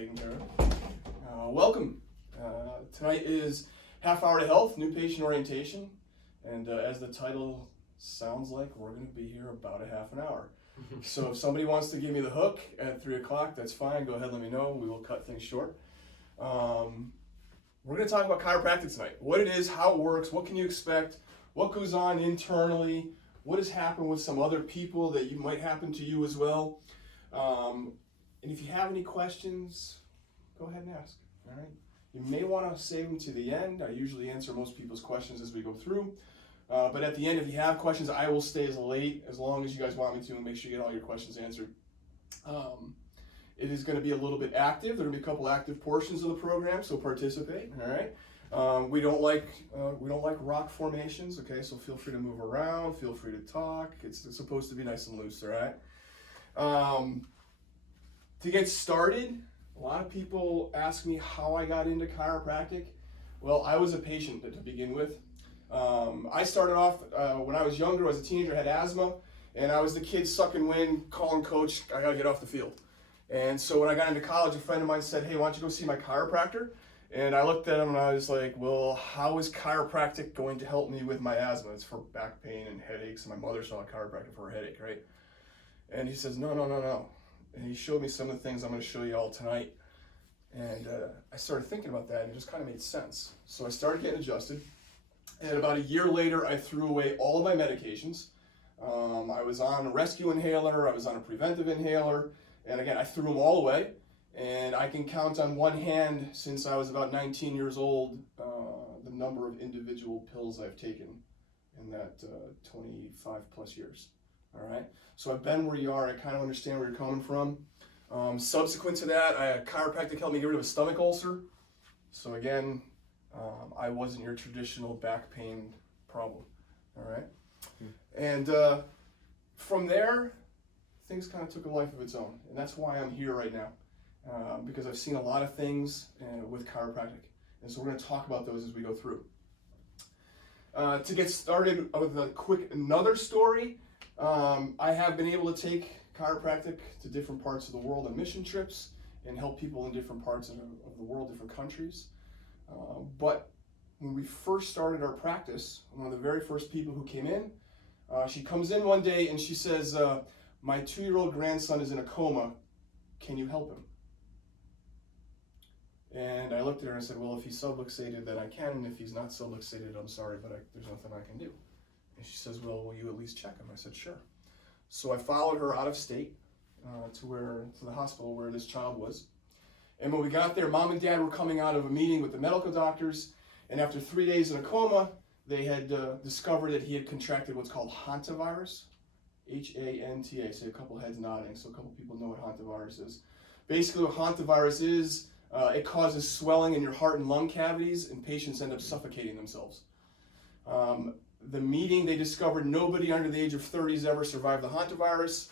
taken care of. Welcome. Tonight is Half Hour to Health, New Patient Orientation. And as the title sounds like, we're going to be here about a half an hour. So if somebody wants to give me the hook at 3 o'clock, that's fine. Go ahead, let me know. We will cut things short. We're going to talk about chiropractic tonight. What it is, how it works, what can you expect, what goes on internally, what has happened with some other people that might happen to you as well. And if you have any questions, go ahead and ask. All right. You may want to save them to the end. I usually answer most people's questions as we go through. But at the end, if you have questions, I will stay as long as you guys want me to, and make sure you get all your questions answered. It is going to be a little bit active. There will be a couple active portions of the program, so participate. All right. We don't like rock formations. Okay, so feel free to move around. Feel free to talk. It's supposed to be nice and loose. All right. To get started, a lot of people ask me how I got into chiropractic. Well, I was a patient to begin with. I started off when I was younger. As a teenager, I had asthma, and I was the kid sucking wind, calling coach, I gotta get off the field. And so when I got into college, a friend of mine said, hey, why don't you go see my chiropractor? And I looked at him and I was like, well, how is chiropractic going to help me with my asthma? It's for back pain and headaches. And my mother saw a chiropractor for a headache, right? And he says, no. And he showed me some of the things I'm going to show you all tonight. And I started thinking about that, and it just kind of made sense. So I started getting adjusted. And about a year later, I threw away all of my medications. I was on a rescue inhaler. I was on a preventive inhaler. And again, I threw them all away. And I can count on one hand, since I was about 19 years old, the number of individual pills I've taken in that 25 plus years. All right, so I've been where you are. I kind of understand where you're coming from. Subsequent to that, chiropractic helped me get rid of a stomach ulcer. So again, I wasn't your traditional back pain problem. All right, and from there, things kind of took a life of its own, and that's why I'm here right now, because I've seen a lot of things with chiropractic, and so we're going to talk about those as we go through. To get started with another story. I have been able to take chiropractic to different parts of the world on mission trips and help people in different parts of the world, different countries. But when we first started our practice, one of the very first people who came in, she comes in one day and she says, my 2-year-old grandson is in a coma. Can you help him? And I looked at her and said, well, if he's subluxated, then I can. And if he's not subluxated, I'm sorry, but there's nothing I can do. And she says, well, will you at least check him? I said, sure. So I followed her out of state to the hospital where this child was. And when we got there, mom and dad were coming out of a meeting with the medical doctors. And after 3 days in a coma, they had discovered that he had contracted what's called hantavirus, H-A-N-T-A. I see a couple heads nodding, so a couple people know what hantavirus is. Basically what hantavirus is, it causes swelling in your heart and lung cavities, and patients end up suffocating themselves. The meeting, they discovered nobody under the age of 30 has ever survived the hantavirus.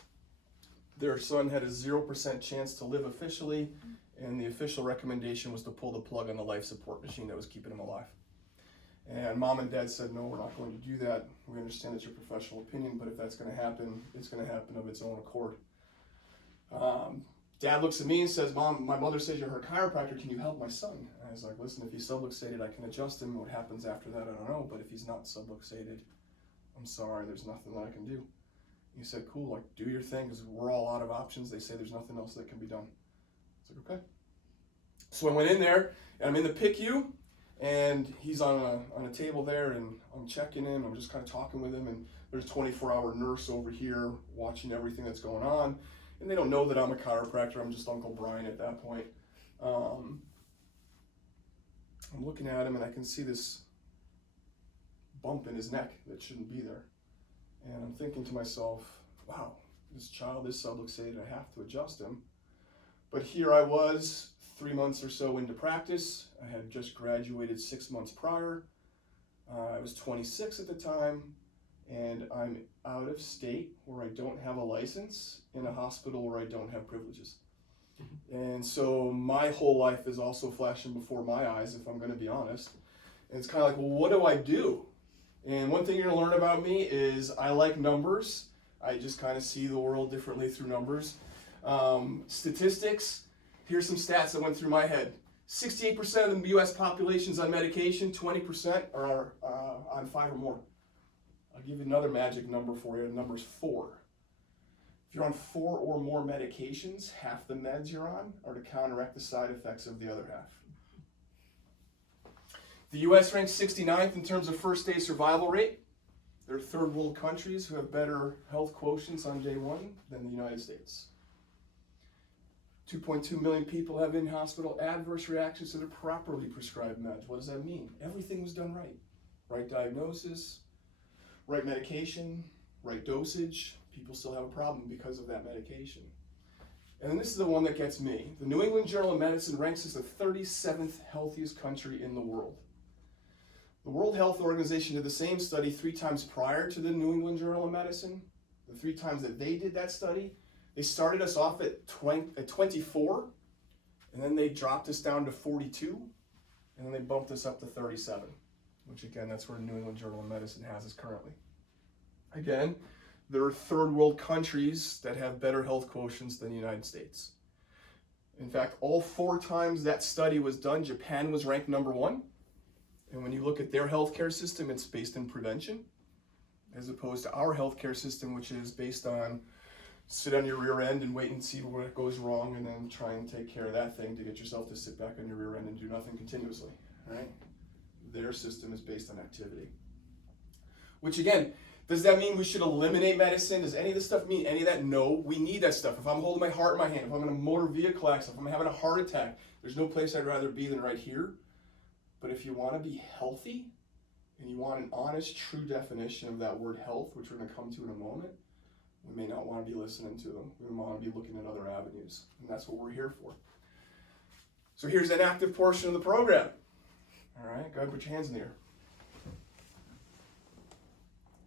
Their son had a 0% chance to live officially, and the official recommendation was to pull the plug on the life support machine that was keeping him alive. And mom and dad said, no, we're not going to do that. We understand it's your professional opinion, but if that's going to happen, it's going to happen of its own accord. Dad looks at me and says, Mom, my mother says you're her chiropractor. Can you help my son? And I was like, listen, if he's subluxated, I can adjust him. What happens after that, I don't know. But if he's not subluxated, I'm sorry, there's nothing that I can do. He said, cool, like, do your thing, because we're all out of options. They say there's nothing else that can be done. I was like, okay. So I went in there, and I'm in the PICU, and he's on a table there, and I'm checking him. I'm just kind of talking with him, and there's a 24-hour nurse over here watching everything that's going on. And they don't know that I'm a chiropractor. I'm just Uncle Brian at that point. I'm looking at him, and I can see this bump in his neck that shouldn't be there. And I'm thinking to myself, wow, this child is subluxated. I have to adjust him. But here I was, 3 months or so into practice. I had just graduated 6 months prior. I was 26 at the time. And I'm out of state where I don't have a license, in a hospital where I don't have privileges. And so my whole life is also flashing before my eyes, if I'm going to be honest. And it's kind of like, well, what do I do? And one thing you're going to learn about me is I like numbers. I just kind of see the world differently through numbers. Statistics Here's some stats that went through my head. 68% of the U.S. population is on medication, 20% are on 5 or more. I'll give you another magic number for you. The number's 4. If you're on 4 or more medications, half the meds you're on are to counteract the side effects of the other half. The U.S. ranks 69th in terms of first-day survival rate. There are third world countries who have better health quotients on day one than the United States. 2.2 million people have in-hospital adverse reactions to their properly prescribed meds. What does that mean? Everything was done right. Right diagnosis, right medication, right dosage. People still have a problem because of that medication. And then this is the one that gets me. The New England Journal of Medicine ranks us the 37th healthiest country in the world. The World Health Organization did the same study 3 times prior to the New England Journal of Medicine. The 3 times that they did that study, they started us off at 24, and then they dropped us down to 42, and then they bumped us up to 37, which again, that's where New England Journal of Medicine has us currently. Again, there are third world countries that have better health quotients than the United States. In fact, all 4 times that study was done, Japan was ranked number 1. And when you look at their healthcare system, it's based in prevention, as opposed to our healthcare system, which is based on sit on your rear end and wait and see what goes wrong, and then try and take care of that thing to get yourself to sit back on your rear end and do nothing continuously, right? Their system is based on activity. Which again, does that mean we should eliminate medicine? Does any of this stuff mean any of that? No, we need that stuff. If I'm holding my heart in my hand, if I'm in a motor vehicle accident, if I'm having a heart attack, there's no place I'd rather be than right here. But if you want to be healthy, and you want an honest, true definition of that word health, which we're going to come to in a moment, we may not want to be listening to them. We want to be looking at other avenues. And that's what we're here for. So here's an active portion of the program. All right, go ahead and put your hands in the air.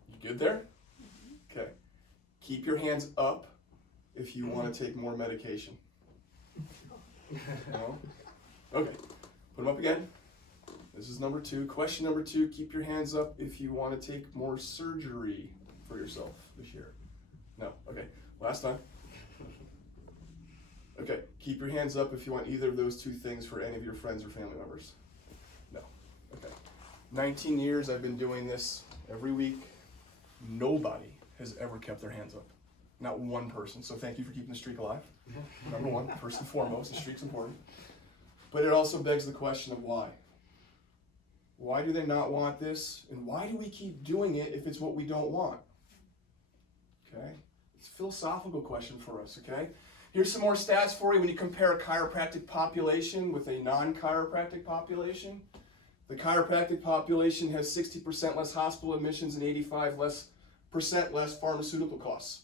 You good there? Okay. Keep your hands up if you want to take more medication. No? Okay. Put them up again. This is number 2. Question number 2, keep your hands up if you want to take more surgery for yourself this year. No. Okay. Last time. Okay. Keep your hands up if you want either of those 2 things for any of your friends or family members. No. Okay. 19 years I've been doing this every week. Nobody has ever kept their hands up. Not one person. So thank you for keeping the streak alive. Number 1, first and foremost, the streak's important. But it also begs the question of why. Why do they not want this? And why do we keep doing it if it's what we don't want? Okay? It's a philosophical question for us, okay? Here's some more stats for you. When you compare a chiropractic population with a non-chiropractic population, the chiropractic population has 60% less hospital admissions and 85% less pharmaceutical costs.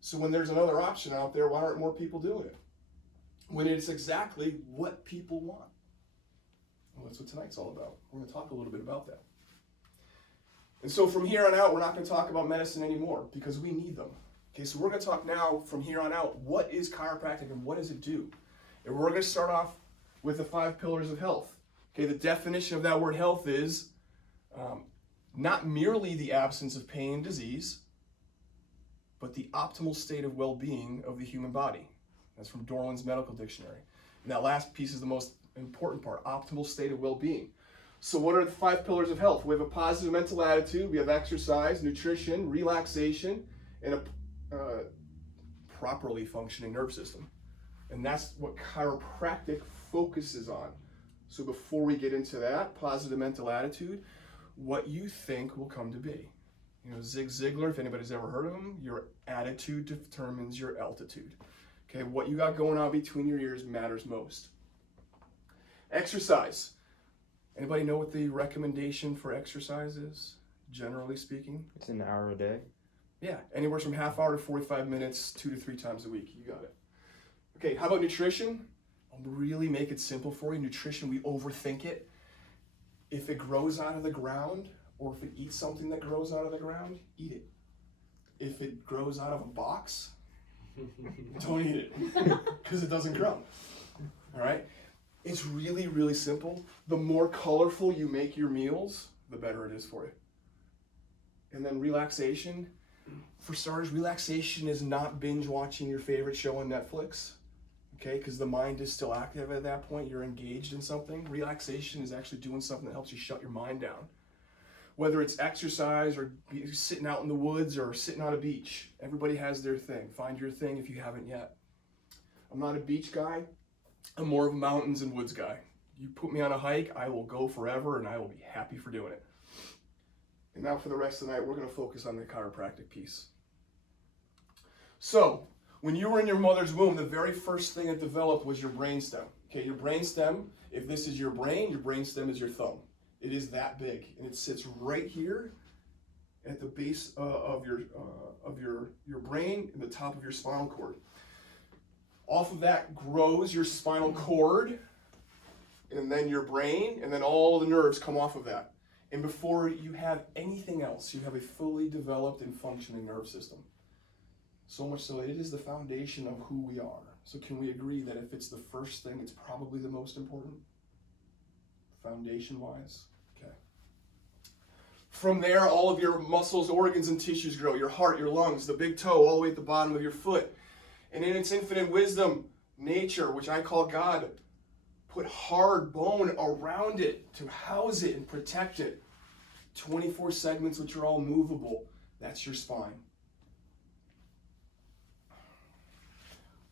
So when there's another option out there, why aren't more people doing it? When it's exactly what people want. Well, that's what tonight's all about. We're going to talk a little bit about that. And so from here on out, we're not going to talk about medicine anymore because we need them. Okay, so we're going to talk now from here on out, what is chiropractic and what does it do? And we're going to start off with the 5 pillars of health. Okay, the definition of that word health is not merely the absence of pain and disease, but the optimal state of well-being of the human body. That's from Dorland's Medical Dictionary. And that last piece is the most important part, optimal state of well-being. So what are the 5 pillars of health? We have a positive mental attitude, we have exercise, nutrition, relaxation, and a properly functioning nerve system. And that's what chiropractic focuses on. So before we get into that, positive mental attitude, what you think will come to be. You know, Zig Ziglar, if anybody's ever heard of him, your attitude determines your altitude. Okay, what you got going on between your ears matters most. Exercise. Anybody know what the recommendation for exercise is, generally speaking? It's an hour a day. Yeah, anywhere from half hour to 45 minutes, 2 to 3 times a week. You got it. Okay, how about nutrition? I'll really make it simple for you. Nutrition, we overthink it. If it grows out of the ground, or if it eats something that grows out of the ground, eat it. If it grows out of a box, don't eat it, because it doesn't grow. All right? It's really, really simple. The more colorful you make your meals, the better it is for you. And then relaxation. For starters, relaxation is not binge watching your favorite show on Netflix. okay? Because the mind is still active at that point. You're engaged in something. Relaxation is actually doing something that helps you shut your mind down. Whether it's exercise or sitting out in the woods or sitting on a beach, everybody has their thing. Find your thing if you haven't yet. I'm not a beach guy. I'm more of a mountains and woods guy. You put me on a hike, I will go forever and I will be happy for doing it. And now for the rest of the night, we're going to focus on the chiropractic piece. So, when you were in your mother's womb, the very first thing that developed was your brainstem. Okay, your brainstem, if this is your brainstem is your thumb. It is that big, and it sits right here at the base of your brain and the top of your spinal cord. Off of that grows your spinal cord, and then your brain, and then all the nerves come off of that. And before you have anything else, you have a fully developed and functioning nerve system. So much so it is the foundation of who we are. So can we agree that if it's the first thing, it's probably the most important? Foundation-wise? Okay. From there, all of your muscles, organs, and tissues grow. Your heart, your lungs, the big toe, all the way at the bottom of your foot. And in its infinite wisdom, nature, which I call God, put hard bone around it to house it and protect it. 24 segments which are all movable. That's your spine.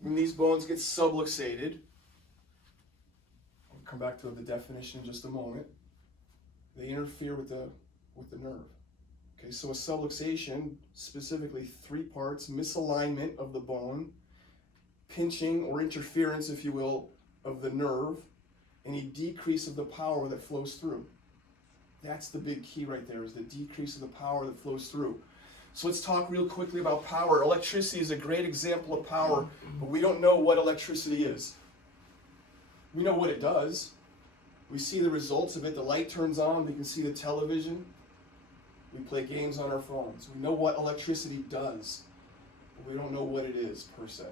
When these bones get subluxated, I'll come back to the definition in just a moment, they interfere with the nerve. Okay, so a subluxation, specifically 3 parts: misalignment of the bone, pinching or interference, if you will, of the nerve, any decrease of the power that flows through. That's the big key right there, is the decrease of the power that flows through. So let's talk real quickly about power. Electricity is a great example of power, but we don't know what electricity is. We know what it does. We see the results of it. The light turns on, we can see the television. We play games on our phones. We know what electricity does, but we don't know what it is per se.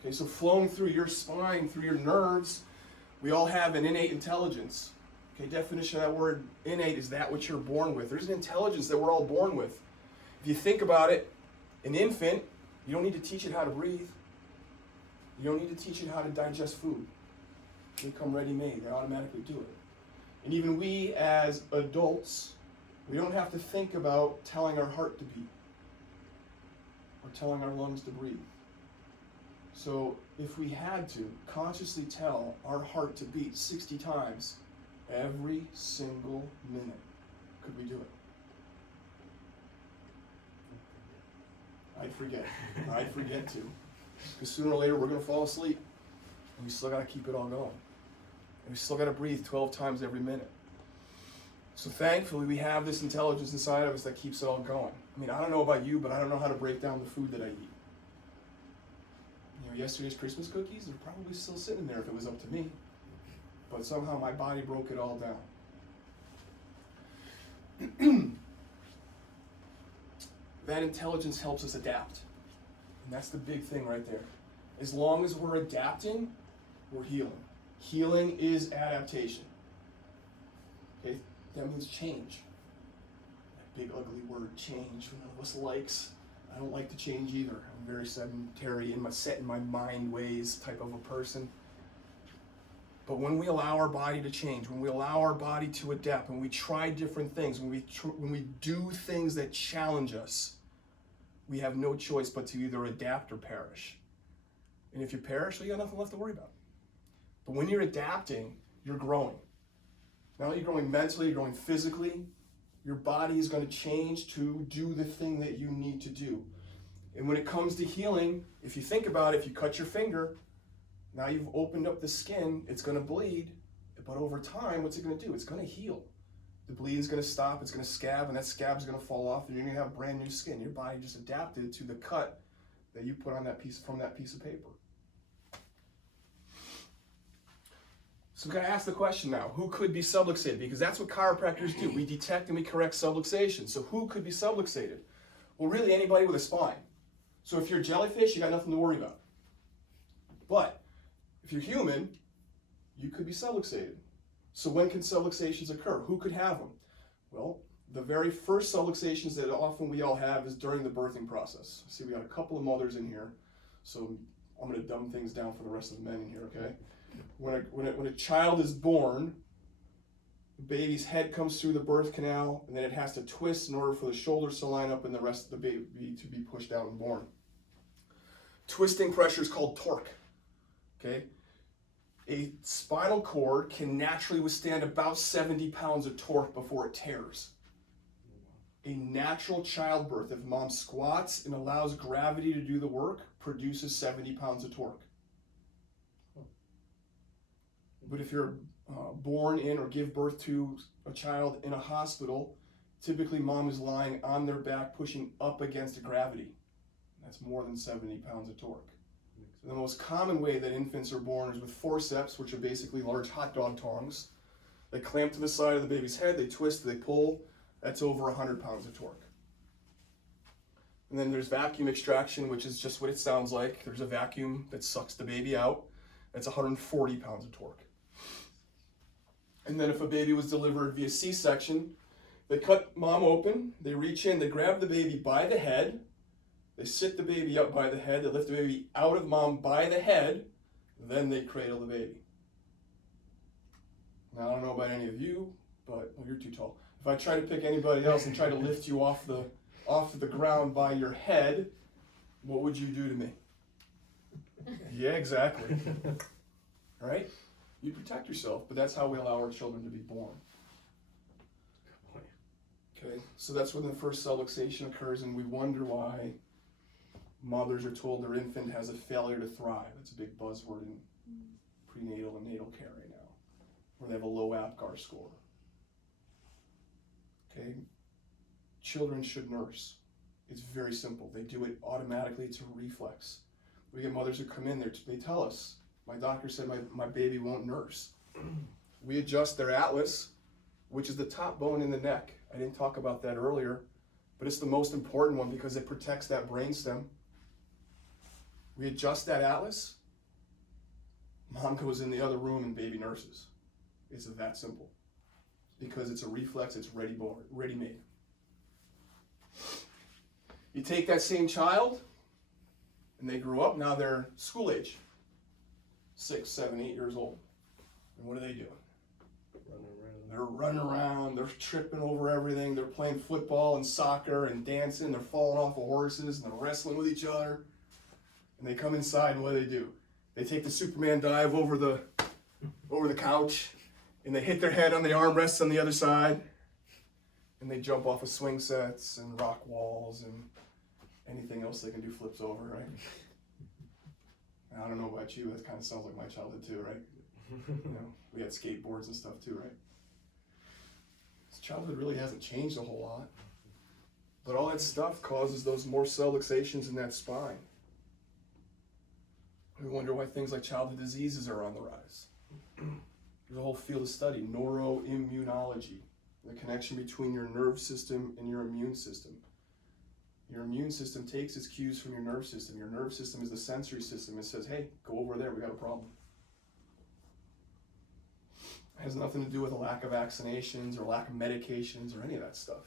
Okay, so flowing through your spine, through your nerves, we all have an innate intelligence. Okay, definition of that word innate is that which you're born with. There's an intelligence that we're all born with. If you think about it, an infant, you don't need to teach it how to breathe. You don't need to teach it how to digest food. They come ready-made. They automatically do it. And even we as adults, we don't have to think about telling our heart to beat or telling our lungs to breathe. So if we had to consciously tell our heart to beat 60 times every single minute, could we do it? I'd forget to. Because sooner or later we're going to fall asleep. And we still got to keep it all going. And we still got to breathe 12 times every minute. So thankfully we have this intelligence inside of us that keeps it all going. I mean, I don't know about you, but I don't know how to break down the food that I eat. You know, yesterday's Christmas cookies, they're probably still sitting there if it was up to me. But somehow my body broke it all down. That intelligence helps us adapt. And that's the big thing right there. As long as we're adapting, we're healing. Healing is adaptation. Okay? That means change. That big ugly word, change, none of us likes. I don't like to change either. I'm very sedentary, set in my mind ways type of a person. But when we allow our body to change, when we allow our body to adapt, when we try different things, when we do things that challenge us, we have no choice but to either adapt or perish. And if you perish, well, you got nothing left to worry about. But when you're adapting, you're growing. Not only are you growing mentally, you're growing physically. Your body is going to change to do the thing that you need to do. And when it comes to healing, if you think about it, if you cut your finger, now you've opened up the skin, it's going to bleed, but over time, what's it going to do? It's going to heal. The bleeding is going to stop, it's going to scab, and that scab is going to fall off, and you're going to have brand new skin. Your body just adapted to the cut that you put on that piece of paper. So we've got to ask the question now, who could be subluxated? Because that's what chiropractors do. We detect and we correct subluxation. So who could be subluxated? Well, really anybody with a spine. So if you're a jellyfish, you got nothing to worry about. But if you're human, you could be subluxated. So when can subluxations occur? Who could have them? Well, the very first subluxations that often we all have is during the birthing process. See, we got a couple of mothers in here. So I'm going to dumb things down for the rest of the men in here, okay? When a child is born, the baby's head comes through the birth canal, and then it has to twist in order for the shoulders to line up and the rest of the baby to be pushed out and born. Twisting pressure is called torque, okay? A spinal cord can naturally withstand about 70 pounds of torque before it tears. A natural childbirth, if mom squats and allows gravity to do the work, produces 70 pounds of torque. But if you're born in or give birth to a child in a hospital, typically mom is lying on their back pushing up against gravity. That's more than 70 pounds of torque. So the most common way that infants are born is with forceps, which are basically large hot dog tongs. They clamp to the side of the baby's head, they twist, they pull. That's over 100 pounds of torque. And then there's vacuum extraction, which is just what it sounds like. There's a vacuum that sucks the baby out. That's 140 pounds of torque. And then if a baby was delivered via C-section, they cut mom open, they reach in, they grab the baby by the head, they sit the baby up by the head, they lift the baby out of mom by the head, then they cradle the baby. Now, I don't know about any of you, but, well, you're too tall. If I try to pick anybody else and try to lift you off the ground by your head, what would you do to me? Yeah, exactly. Right? You protect yourself, but that's how we allow our children to be born. Okay, so that's when the first cell luxation occurs, and we wonder why mothers are told their infant has a failure to thrive. That's a big buzzword in prenatal and natal care right now, where they have a low APGAR score. Okay, children should nurse. It's very simple. They do it automatically. It's a reflex. We get mothers who come in there, they tell us, my doctor said my baby won't nurse. We adjust their atlas, which is the top bone in the neck. I didn't talk about that earlier, but it's the most important one because it protects that brainstem. We adjust that atlas, mom goes in the other room and baby nurses. It's that simple. Because it's a reflex, it's ready-made. You take that same child, and they grew up, now they're school age. 6, 7, 8 years old. And what are they doing? They're running around, they're tripping over everything, they're playing football and soccer and dancing, they're falling off of horses, and they're wrestling with each other. And they come inside, and what do? They take the Superman dive over the couch, and they hit their head on the armrests on the other side, and they jump off of swing sets and rock walls and anything else they can do flips over, right? I don't know about you, that kind of sounds like my childhood too, right? You know, we had skateboards and stuff too, right? Childhood really hasn't changed a whole lot, but all that stuff causes those more cell luxations in that spine. We wonder why things like childhood diseases are on the rise. There's a whole field of study, neuroimmunology, the connection between your nerve system and your immune system. Your immune system takes its cues from your nerve system. Your nerve system is the sensory system. It says, hey, go over there, we got a problem. It has nothing to do with a lack of vaccinations or lack of medications or any of that stuff.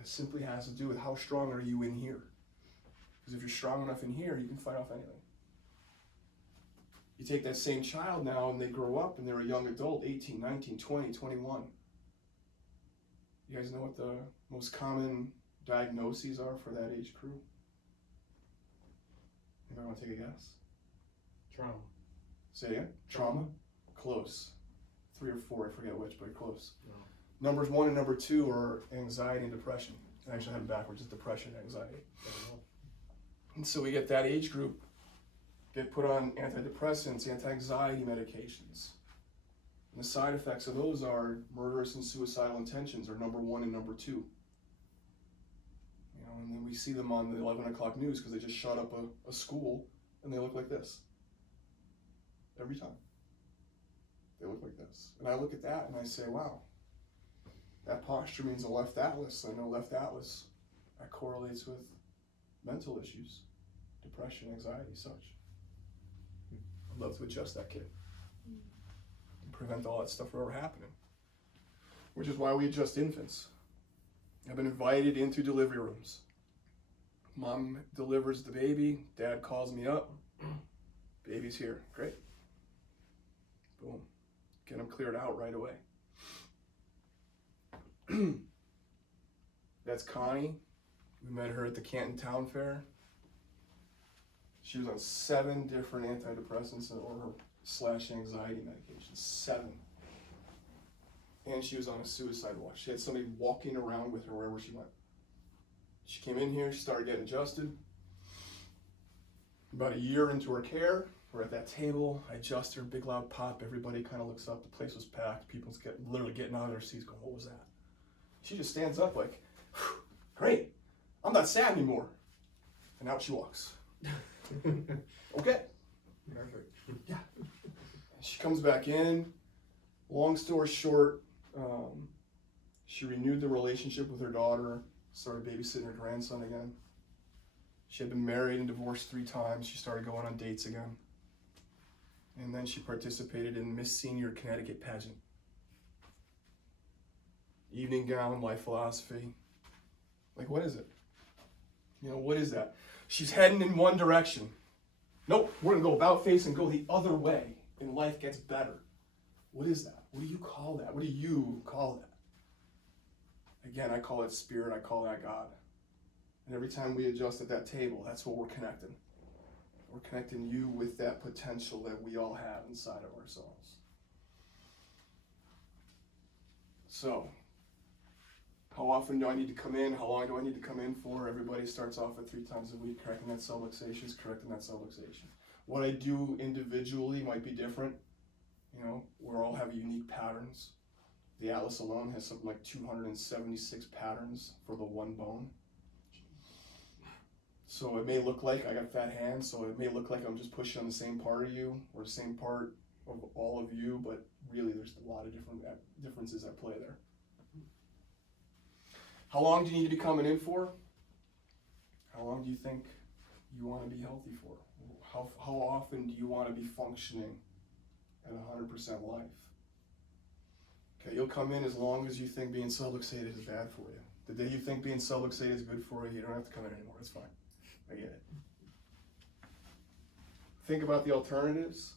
It simply has to do with how strong are you in here. Because if you're strong enough in here, you can fight off anything. You take that same child now and they grow up and they're a young adult, 18, 19, 20, 21. You guys know what the most common diagnoses are for that age crew? Anybody want to take a guess? Trauma. Say it. Trauma? Close. 3 or 4, I forget which, but close. No. Numbers 1 and number 2 are anxiety and depression. I actually have it backwards, it's depression and anxiety. And so we get that age group, get put on antidepressants, anti-anxiety medications. And the side effects of those are murderous and suicidal intentions are number 1 and number 2. You know, and then we see them on the 11 o'clock news because they just shot up a school and they look like this. Every time. They look like this. And I look at that and I say, wow, that posture means a left atlas. I know left atlas, that correlates with mental issues, depression, anxiety, such. I'd love to adjust that kid and prevent all that stuff from ever happening, which is why we adjust infants. I've been invited into delivery rooms. Mom delivers the baby, dad calls me up. Baby's here. Great. Boom. Get them cleared out right away. That's Connie. We met her at the Canton Town Fair. She was on 7 different antidepressants or / anxiety medications. 7. And she was on a suicide watch. She had somebody walking around with her wherever she went. She came in here, she started getting adjusted. About a year into her care, we're at that table, I adjust her, big loud pop, everybody kind of looks up, the place was packed, people's literally getting out of their seats going, what was that? She just stands up like, great, I'm not sad anymore. And out she walks. Okay. Perfect. Yeah. She comes back in, long story short, she renewed the relationship with her daughter, started babysitting her grandson again. She had been married and divorced 3 times. She started going on dates again. And then she participated in Miss Senior Connecticut pageant. Evening gown, life philosophy. Like, what is it? You know, what is that? She's heading in one direction. Nope, we're gonna go about face and go the other way, and life gets better. What is that? What do you call that? What do you call that? Again, I call it spirit, I call that God. And every time we adjust at that table, that's what we're connecting. We're connecting you with that potential that we all have inside of ourselves. So, how often do I need to come in? How long do I need to come in for? Everybody starts off at 3 times a week, correcting that subluxation, correcting that subluxation. What I do individually might be different. You know, we all have unique patterns. The atlas alone has something like 276 patterns for the one bone. So it may look like I got fat hands, so it may look like I'm just pushing on the same part of you or the same part of all of you, but really there's a lot of differences at play there. How long do you need to be coming in for? How long do you think you want to be healthy for? How often do you want to be functioning at 100% life? Okay, you'll come in as long as you think being subluxated is bad for you. The day you think being subluxated is good for you, you don't have to come in anymore. It's fine. I get it. Think about the alternatives.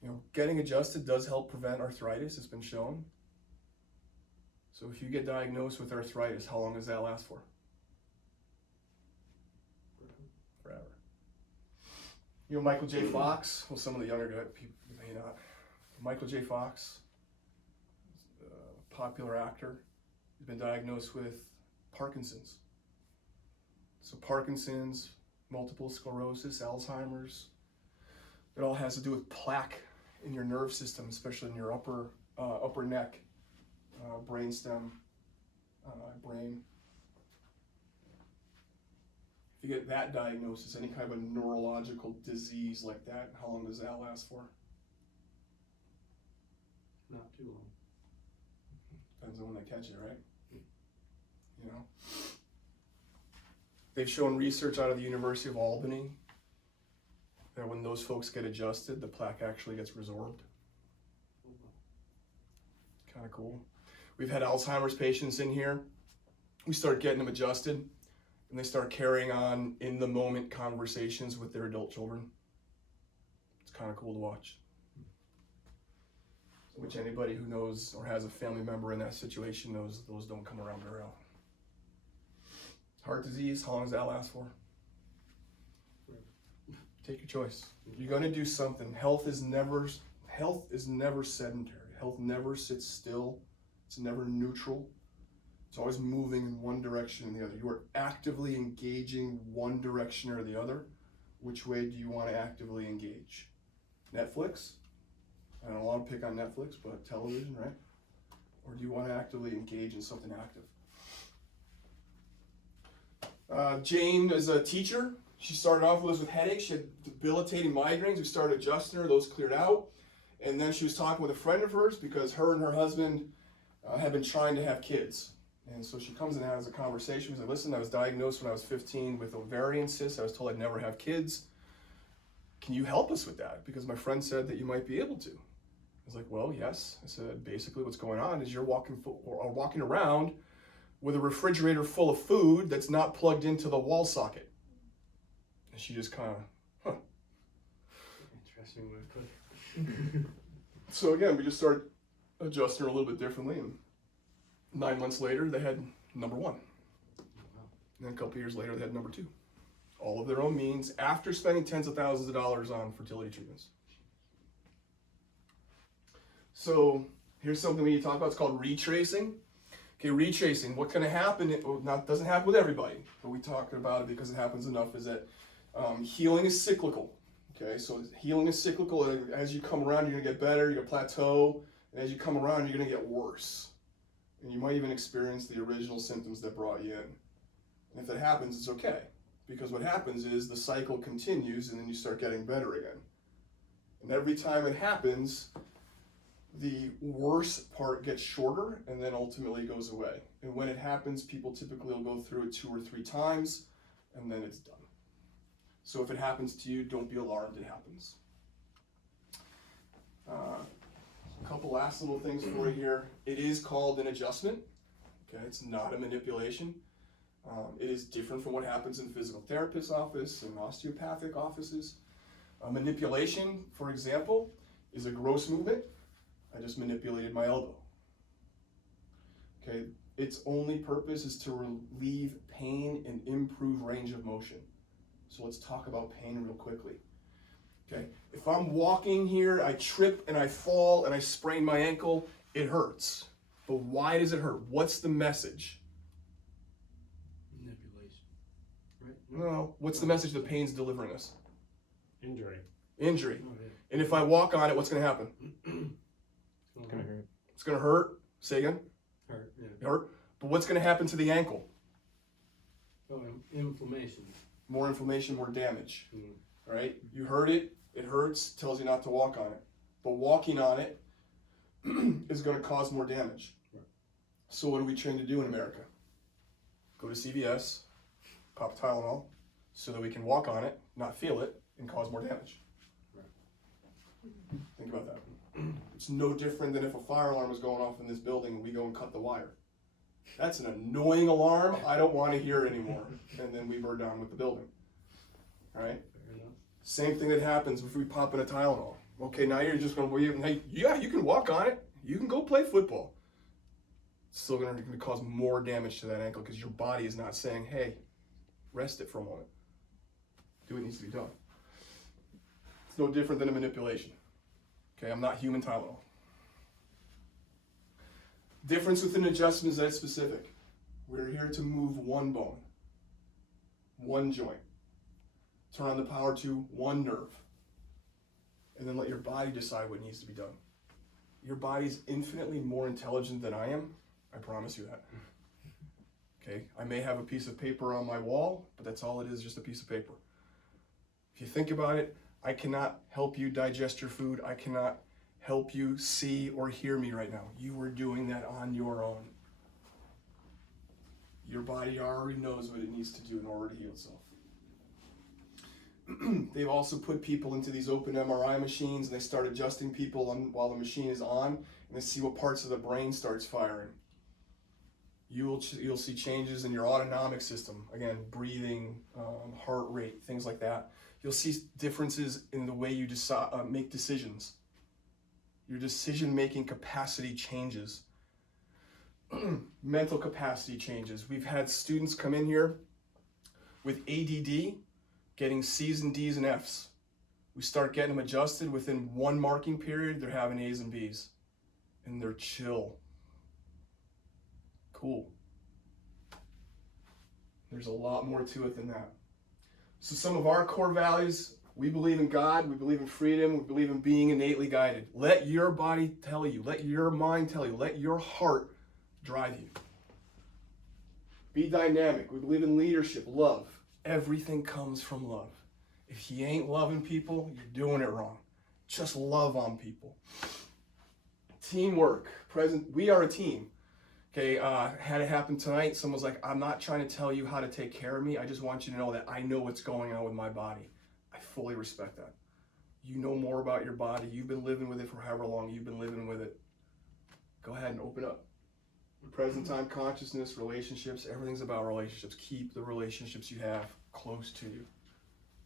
You know, getting adjusted does help prevent arthritis. It's been shown. So if you get diagnosed with arthritis, how long does that last for? Forever. You know Michael J. Fox? Well, some of the younger people may not. Michael J. Fox, a popular actor, has been diagnosed with Parkinson's. So Parkinson's, multiple sclerosis, Alzheimer's, it all has to do with plaque in your nerve system, especially in your upper neck, brainstem, brain. If you get that diagnosis, any kind of a neurological disease like that, how long does that last for? Not too long. Depends on when they catch it, right? You know? They've shown research out of the University of Albany that when those folks get adjusted, the plaque actually gets resorbed. Kind of cool. We've had Alzheimer's patients in here. We start getting them adjusted, and they start carrying on in the moment conversations with their adult children. It's kind of cool to watch. Which anybody who knows or has a family member in that situation knows those don't come around very often. Heart disease, how long does that last for? Take your choice. You're going to do something. Health is never sedentary. Health never sits still. It's never neutral. It's always moving in one direction or the other. You are actively engaging one direction or the other. Which way do you want to actively engage? Netflix? I don't want to pick on Netflix, but television, right? Or do you want to actively engage in something active? Jane is a teacher. She started off with us with headaches. She had debilitating migraines. We started adjusting her. Those cleared out. And then she was talking with a friend of hers because her and her husband had been trying to have kids. And so she comes and has a conversation. She's like, listen, I was diagnosed when I was 15 with ovarian cysts. I was told I'd never have kids. Can you help us with that? Because my friend said that you might be able to. I was like, well, yes. I said, basically what's going on is you're walking around with a refrigerator full of food that's not plugged into the wall socket. And she just kind of, Best thing we could. So again, we just started adjusting her a little bit differently, and 9 months later, they had number 1. And then a couple years later, they had number 2. All of their own means, after spending tens of thousands of dollars on fertility treatments. So here's something we need to talk about. It's called retracing. Okay, retracing. What can happen? Doesn't happen with everybody, but we talk about it because it happens enough. Is that healing is cyclical? Okay, so healing is cyclical. As you come around, you're gonna get better. You're gonna plateau, and as you come around, you're gonna get worse, and you might even experience the original symptoms that brought you in. And if that happens, it's okay, because what happens is the cycle continues, and then you start getting better again. And every time it happens, the worst part gets shorter and then ultimately goes away. And when it happens, people typically will go through it 2 or 3 times and then it's done. So if it happens to you, don't be alarmed, it happens. A couple last little things for you here. It is called an adjustment. Okay, it's not a manipulation. It is different from what happens in physical therapist's office and osteopathic offices. Manipulation, for example, is a gross movement. I just manipulated my elbow. Okay, its only purpose is to relieve pain and improve range of motion. So let's talk about pain real quickly. Okay, if I'm walking here, I trip and I fall and I sprain my ankle, it hurts. But why does it hurt? What's the message? Manipulation. Right? No, what's the message the pain's delivering us? Injury. Injury. Oh, yeah. And if I walk on it, what's going to happen? It's gonna hurt. It's going to hurt. Say again. Hurt, yeah. Hurt. But what's going to happen to the ankle? Oh, inflammation. More inflammation, more damage. Mm. Right? You hurt it. It hurts. Tells you not to walk on it. But walking on it is going to cause more damage. Right. So what are we trained to do in America? Go to CVS, pop Tylenol, so that we can walk on it, not feel it, and cause more damage. Right. Think about that. It's no different than if a fire alarm was going off in this building and we go and cut the wire. That's an annoying alarm. I don't want to hear it anymore. And then we burn down with the building. All right? Fair enough. Same thing that happens if we pop in a Tylenol. Okay, now you're just going to, hey, yeah, you can walk on it. You can go play football. It's still going to cause more damage to that ankle because your body is not saying, hey, rest it for a moment. Do what needs to be done. It's no different than a manipulation. Okay, I'm not human Tylenol. Difference with an adjustment is that it's specific. We're here to move one bone, one joint. Turn on the power to one nerve. And then let your body decide what needs to be done. Your body's infinitely more intelligent than I am. I promise you that. Okay, I may have a piece of paper on my wall, but that's all it is, just a piece of paper. If you think about it, I cannot help you digest your food. I cannot help you see or hear me right now. You are doing that on your own. Your body already knows what it needs to do in order to heal itself. They've also put people into these open MRI machines and they start adjusting people while the machine is on, and they see what parts of the brain starts firing. You'll see changes in your autonomic system, again, breathing, heart rate, things like that. You'll see differences in the way you make decisions. Your decision-making capacity changes. Mental capacity changes. We've had students come in here with ADD, getting C's and D's and F's. We start getting them adjusted within one marking period, they're having A's and B's. And they're chill. Cool. There's a lot more to it than that. So some of our core values, we believe in God, we believe in freedom, we believe in being innately guided. Let your body tell you, let your mind tell you, let your heart drive you. Be dynamic. We believe in leadership, love. Everything comes from love. If you ain't loving people, you're doing it wrong. Just love on people. Teamwork. We are a team. Okay, had it happen tonight, someone's like, I'm not trying to tell you how to take care of me. I just want you to know that I know what's going on with my body. I fully respect that. You know more about your body. You've been living with it for however long you've been living with it. Go ahead and open up. Present time consciousness, relationships, everything's about relationships. Keep the relationships you have close to you.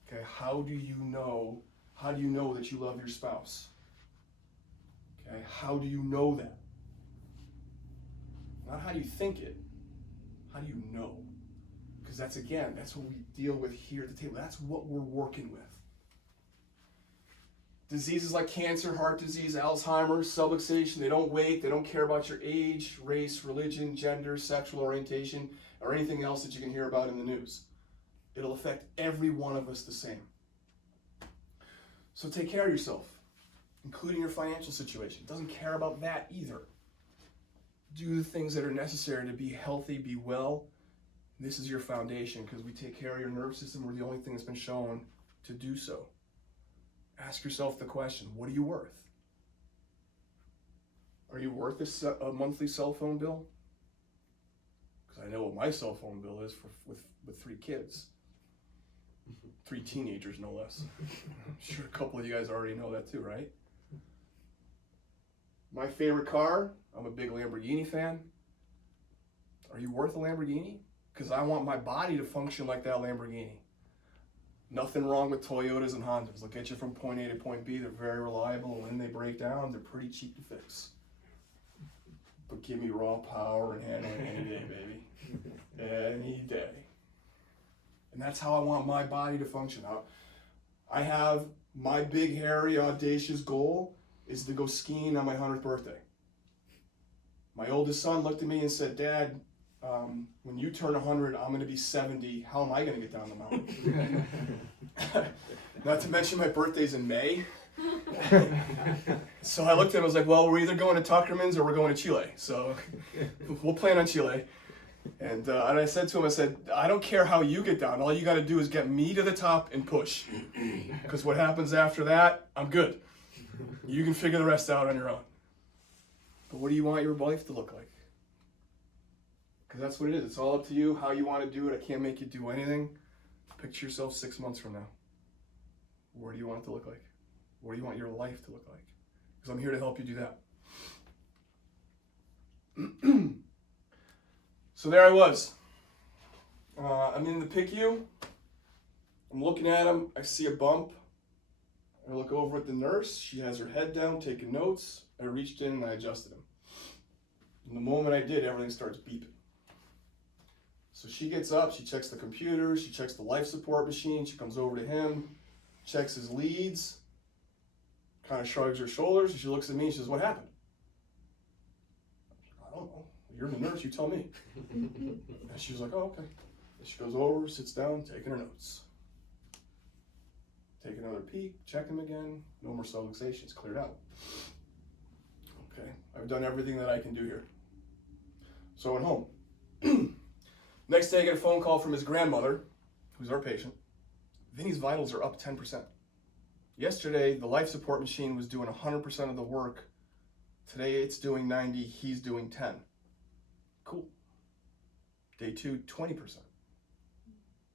Okay, how do you know How do you know that you love your spouse? Okay, how do you know that? Not how do you think it, how do you know? Because that's what we deal with here at the table. That's what we're working with. Diseases like cancer, heart disease, Alzheimer's, subluxation, they don't wait, they don't care about your age, race, religion, gender, sexual orientation, or anything else that you can hear about in the news. It'll affect every one of us the same. So take care of yourself, including your financial situation. It doesn't care about that either. Do the things that are necessary to be healthy, be well. This is your foundation, because we take care of your nervous system. We're the only thing that's been shown to do so. Ask yourself the question, what are you worth? Are you worth a monthly cell phone bill? Because I know what my cell phone bill is with 3 kids. 3 teenagers, no less. I'm sure a couple of you guys already know that too, right? My favorite car, I'm a big Lamborghini fan. Are you worth a Lamborghini? Because I want my body to function like that Lamborghini. Nothing wrong with Toyotas and Hondas. They'll get you from point A to point B. They're very reliable. And when they break down, they're pretty cheap to fix. But give me raw power and handling any day, baby. Any day. And that's how I want my body to function. I have my big, hairy, audacious goal is to go skiing on my 100th birthday. My oldest son looked at me and said, Dad, when you turn 100, I'm going to be 70. How am I going to get down the mountain? Not to mention my birthday's in May. So I looked at him, I was like, well, we're either going to Tuckerman's or we're going to Chile. So we'll plan on Chile. And I said to him, I said, I don't care how you get down. All you got to do is get me to the top and push. Because what happens after that, I'm good. You can figure the rest out on your own. But what do you want your life to look like? Because that's what it is. It's all up to you, how you want to do it. I can't make you do anything. Picture yourself 6 months from now. Where do you want it to look like? What do you want your life to look like? Because I'm here to help you do that. So there I was. I'm in the PICU. I'm looking at him. I see a bump. I look over at the nurse. She has her head down, taking notes. I reached in and I adjusted him. And the moment I did, everything starts beeping. So she gets up, she checks the computer, she checks the life support machine, she comes over to him, checks his leads, kind of shrugs her shoulders, and she looks at me and she says, what happened? I don't know. You're the nurse, you tell me. And she was like, oh, okay. And she goes over, sits down, taking her notes. Take another peek, check him again, no more subluxation, it's cleared out. Okay, I've done everything that I can do here. So I went home. Next day I get a phone call from his grandmother, who's our patient. Vinny's vitals are up 10%. Yesterday, the life support machine was doing 100% of the work. Today it's doing 90, he's doing 10. Cool. Day 2, 20%.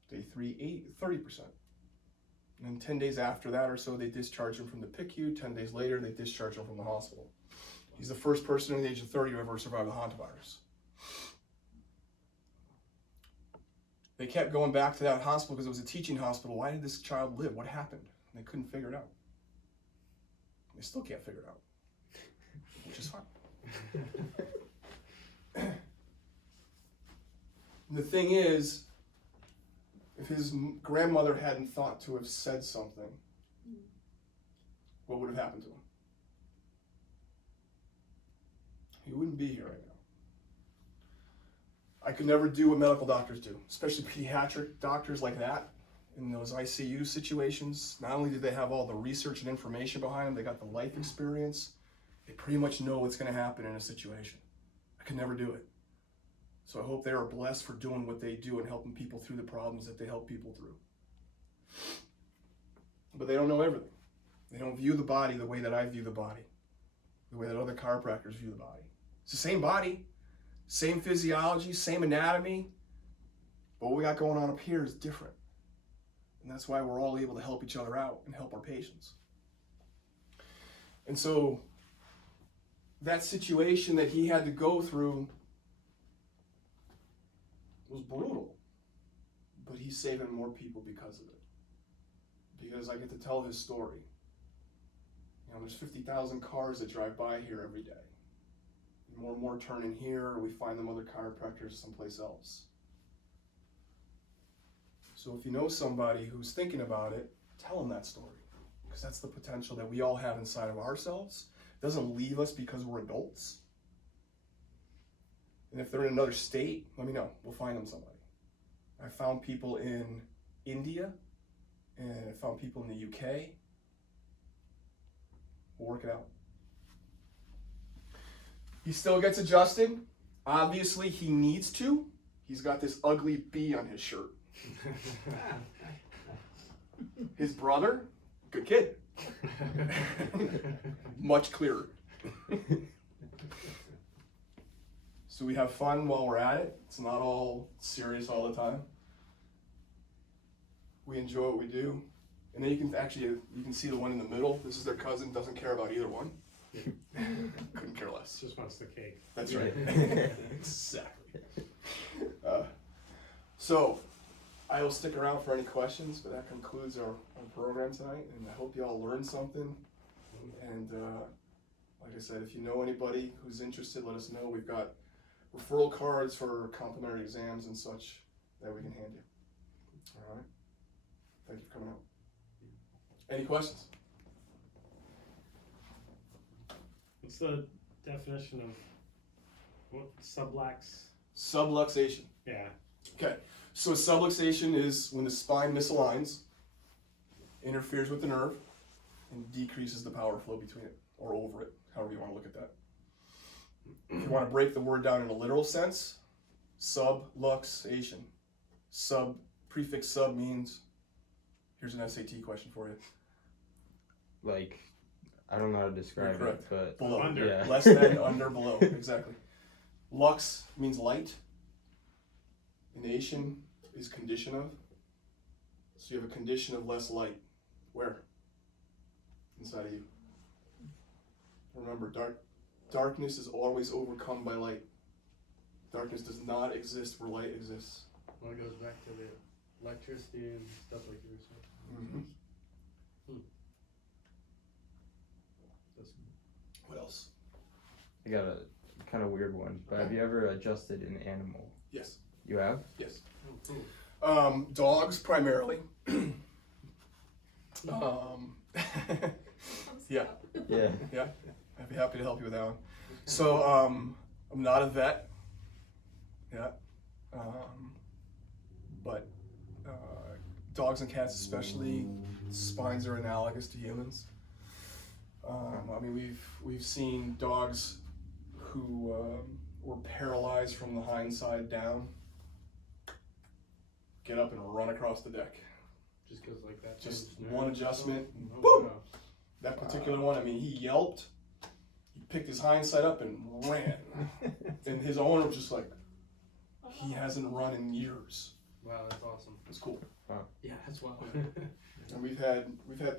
Day 3, 30%. And then 10 days after that or so, they discharge him from the PICU. 10 days later, they discharge him from the hospital. He's the first person under the age of 30 to ever survive the hantavirus. They kept going back to that hospital because it was a teaching hospital. Why did this child live? What happened? And they couldn't figure it out. They still can't figure it out, which is fine. And the thing is, if his grandmother hadn't thought to have said something, what would have happened to him? He wouldn't be here right now. I could never do what medical doctors do, especially pediatric doctors like that. In those ICU situations, not only do they have all the research and information behind them, they got the life experience. They pretty much know what's going to happen in a situation. I could never do it. So I hope they are blessed for doing what they do and helping people through the problems that they help people through. But they don't know everything. They don't view the body the way that I view the body, the way that other chiropractors view the body. It's the same body, same physiology, same anatomy, but what we got going on up here is different. And that's why we're all able to help each other out and help our patients. And so that situation that he had to go through was brutal, but he's saving more people because of it. Because I get to tell his story. there's 50,000 cars that drive by here every day. More and more turn in here, or we find them other chiropractors someplace else. So if you know somebody who's thinking about it, tell them that story. Because that's the potential that we all have inside of ourselves. It doesn't leave us because we're adults. And if they're in another state, let me know. We'll find them somebody. I found people in India, and I found people in the UK. We'll work it out. He still gets adjusted. Obviously, he needs to. He's got this ugly bee on his shirt. His brother, good kid. Much clearer. So we have fun while we're at it. It's not all serious all the time. We enjoy what we do. And then you can see the one in the middle. This is their cousin, doesn't care about either one. Couldn't care less. Just wants the cake. That's right. Exactly. So I will stick around for any questions, but that concludes our program tonight, and I hope you all learned something. And like I said, if you know anybody who's interested, let us know. We've got referral cards for complimentary exams and such that we can hand you. All right. Thank you for coming out. Any questions? What's the definition of what sublux? Subluxation. Yeah. Okay, so subluxation is when the spine misaligns, interferes with the nerve, and decreases the power flow between it, or over it, however you want to look at that. If you want to break the word down in a literal sense, subluxation. Prefix sub means, here's an SAT question for you. Like, I don't know how to describe Correct. it, but Below. Under. yeah. Less than, under, below. Exactly. Lux means light. Nation is condition of. So you have a condition of less light. Where? Inside of you. Remember, darkness is always overcome by light. Darkness does not exist where light exists. Well, it goes back to the electricity and stuff like you were saying. Mm-hmm. That's- What else? I got a kind of weird one. But have you ever adjusted an animal? Yes. You have? Yes. Oh, cool. Dogs primarily. Yeah. Yeah. Yeah. I'd be happy to help you with that one. So I'm not a vet. Yeah. But dogs and cats especially, spines are analogous to humans. I mean, we've seen dogs who were paralyzed from the hind side down get up and run across the deck. Just goes like that. Just changed one nerves. adjustment, Oh, boom! wow. That particular one, I mean, he yelped, he picked his hind side up and ran. And his owner was just like, he hasn't run in years. Wow, that's awesome. It's cool. Yeah, that's wild. And we've had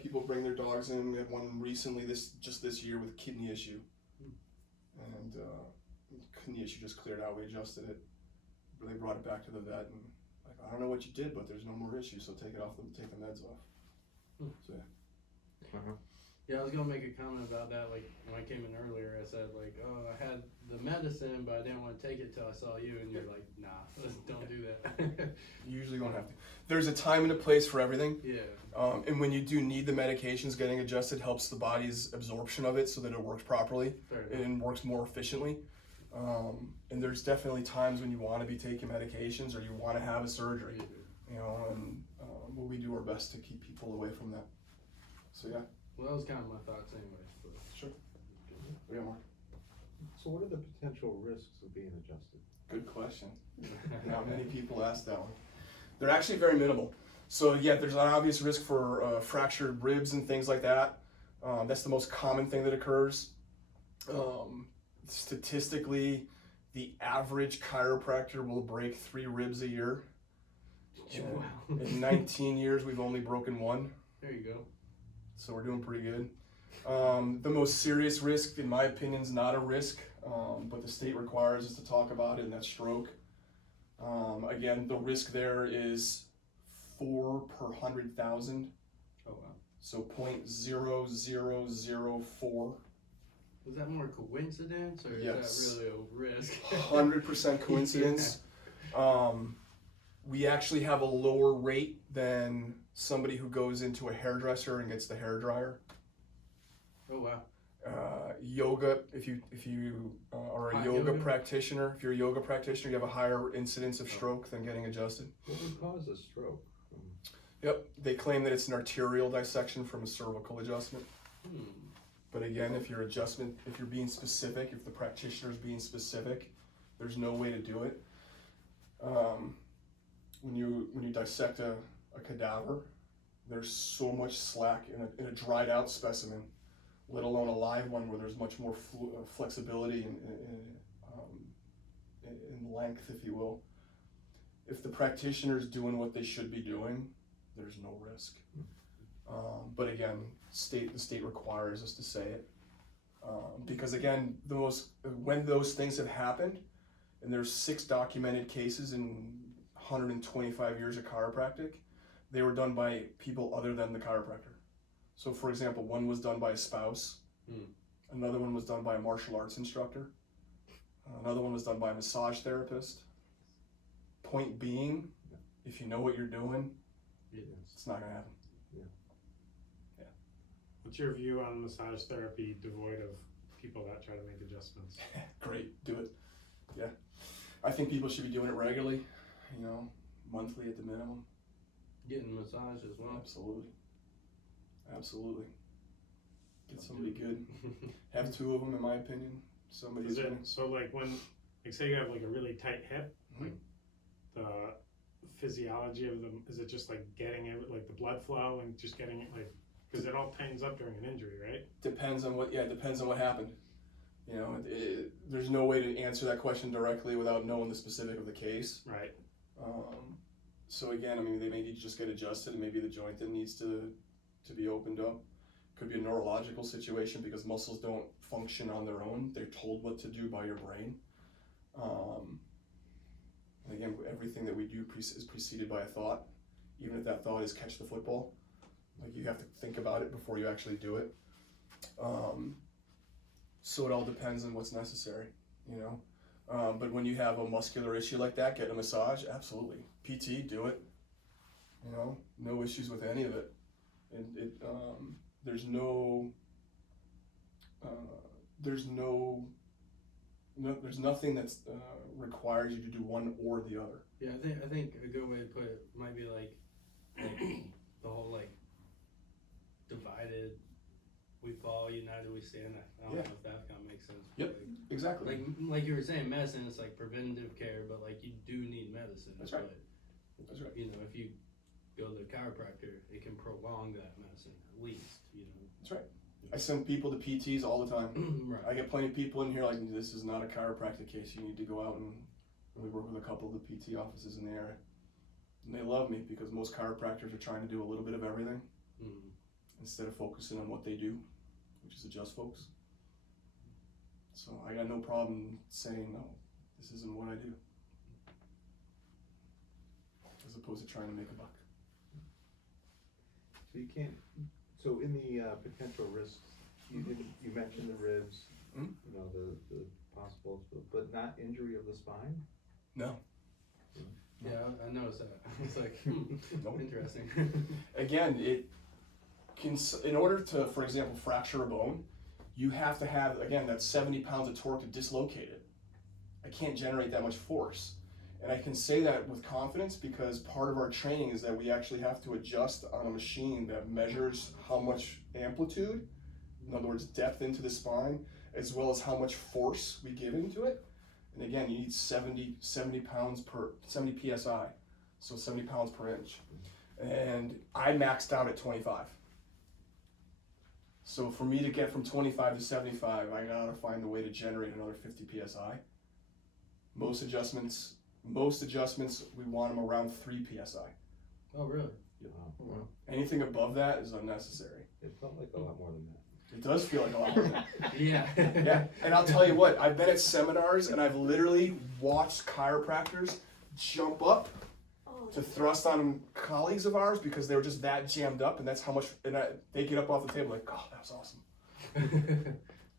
people bring their dogs in. We had one recently this year with kidney issue. And kidney issue just cleared out. We adjusted it. But they brought it back to the vet and like, I don't know what you did, but there's no more issue, so take the meds off. So yeah. Yeah, I was gonna make a comment about that. Like when I came in earlier, I said like, "Oh, I had the medicine, but I didn't want to take it till I saw you." And you're like, "Nah, don't do that." You usually don't have to. There's a time and a place for everything. Yeah. And when you do need the medications, getting adjusted helps the body's absorption of it so that it works properly Fair enough. and works more efficiently. And there's definitely times when you want to be taking medications or you want to have a surgery, you know, and well, we do our best to keep people away from that. So yeah. Well, that was kind of my thoughts anyway. But. Sure. Yeah, Mark. So what are the potential risks of being adjusted? Good question. Not many people ask that one. They're actually very minimal. So yeah, there's an obvious risk for fractured ribs and things like that. That's the most common thing that occurs. Statistically, the average chiropractor will break 3 ribs a year. Wow. In 19 years, we've only broken 1. There you go. So we're doing pretty good. The most serious risk, in my opinion, is not a risk, but the state requires us to talk about it, and that's stroke. Again, the risk there is 4 per 100,000. Oh wow. So 0.0004. Is that more coincidence, or Yes. is that really a risk? 100% coincidence. We actually have a lower rate than somebody who goes into a hairdresser and gets the hair dryer. Oh wow. Yoga, if you are a Hot yoga yoga? practitioner, if you're a yoga practitioner, you have a higher incidence of stroke than getting adjusted. What would cause a stroke? Yep, they claim that it's an arterial dissection from a cervical adjustment. But again, if you're being specific, if the practitioner is being specific, there's no way to do it. When you dissect a cadaver, there's so much slack in a dried out specimen, let alone a live one where there's much more flexibility in length, if you will. If the practitioner is doing what they should be doing, there's no risk. But again, the state requires us to say it. Because again, when those things have happened, and there's 6 documented cases in 125 years of chiropractic, they were done by people other than the chiropractor. So for example, one was done by a spouse, another one was done by a martial arts instructor, another one was done by a massage therapist. Point being, if you know what you're doing, it's not gonna happen. What's your view on massage therapy devoid of people that try to make adjustments? Great, do it. Yeah. I think people should be doing it regularly, monthly at the minimum. Getting massage as well. Absolutely. Get somebody good. Have 2 of them, in my opinion. Somebody's gonna. So like when, say you have like a really tight hip, like the physiology of them, is it just like getting like the blood flow and just getting it like, because it all tightens up during an injury, right? Depends on what happened. There's no way to answer that question directly without knowing the specific of the case. Right. So again, they may need to just get adjusted, and maybe the joint then needs to be opened up. Could be a neurological situation because muscles don't function on their own. They're told what to do by your brain. And again, everything that we do is preceded by a thought. Even if that thought is catch the football, like you have to think about it before you actually do it. So it all depends on what's necessary, But when you have a muscular issue like that, getting a massage, absolutely. PT, do it. No issues with any of it. There's nothing that's requires you to do one or the other. Yeah, I think a good way to put it might be like the whole like divided, we fall, united we stand. I don't know if that kind of makes sense. Yep, exactly. Like you were saying, medicine is like preventative care, but like you do need medicine. That's right. But, That's right. if you go to the chiropractor, it can prolong that medicine at least. That's right. I send people to PTs all the time. Right. I get plenty of people in here like, this is not a chiropractic case. You need to go out and really work with a couple of the PT offices in the area. And they love me because most chiropractors are trying to do a little bit of everything instead of focusing on what they do, which is adjust folks. So I got no problem saying, no, this isn't what I do, as opposed to trying to make a buck. So you can't, so in the potential risks, you mentioned the ribs, the possible, but not injury of the spine? No. Yeah, I noticed that. It's like, Nope. interesting. Again, it can, in order to, for example, fracture a bone, you have to have, again, that 70 pounds of torque to dislocate it. I can't generate that much force. And I can say that with confidence because part of our training is that we actually have to adjust on a machine that measures how much amplitude, in other words, depth into the spine, as well as how much force we give into it. And again, you need 70 pounds per 70 psi, so 70 pounds per inch. And I maxed out at 25. So for me to get from 25 to 75, I gotta find a way to generate another 50 psi. Most adjustments, we want them around 3 psi. Oh, really? Wow. Anything above that is unnecessary. It felt like a lot more than that. It does feel like a lot more than that. Yeah. Yeah, and I'll tell you what, I've been at seminars and I've literally watched chiropractors jump up to thrust on colleagues of ours because they were just that jammed up, and that's how much. And they get up off the table like, "Oh, that was awesome."